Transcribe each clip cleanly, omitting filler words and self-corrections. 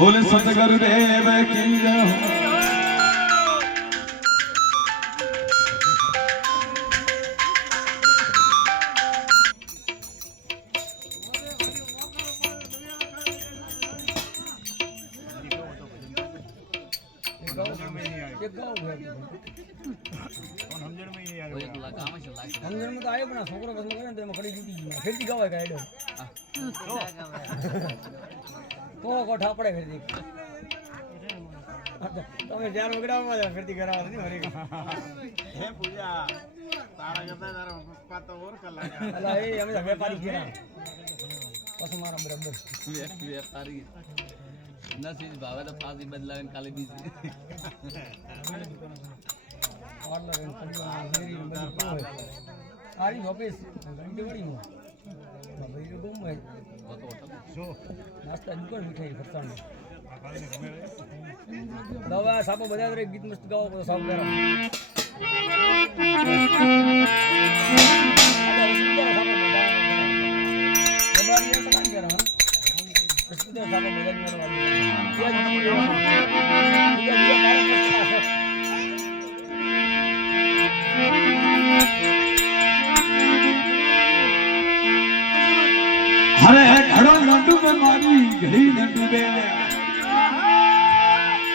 बोले सतगुरुदेव की जय। સમજણ માં તો આવ્યો પણ છોકરો પસંદ કરે ને તો એમાં ખડી જીતી ગયો ખેતી ગવાય કાઢ્યો તો કોઠા પડે ખેતી તમે જ્યાં વગડાવવા ખેતી કરાવવા નથી મરી હે પૂજા તારા કરતા તારા પપ્પા તો ઓર કલાક અલા એ અમે વેપારી છે પછી મારા બરાબર વેપારી નસીબ ભાવે તો ફાસી બદલાવીને કાલે બીજી પાર્લર એન્ડ કંપની બધું આરી ઓફિસ ગંડીવાડી નો ભાઈ રો ગમ જો નાસ્તા દુકાન મીઠાઈ ફરસાણ દવા સાપો બધા રે ગીત મસ્ત ગાવો તો સાપ કરો हरे घड़ो नंडू में मारी घड़ी नंडू में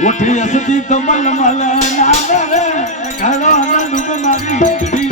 उठी असती तो मल मल नाम रे घड़ो नंडू में मारी घड़ी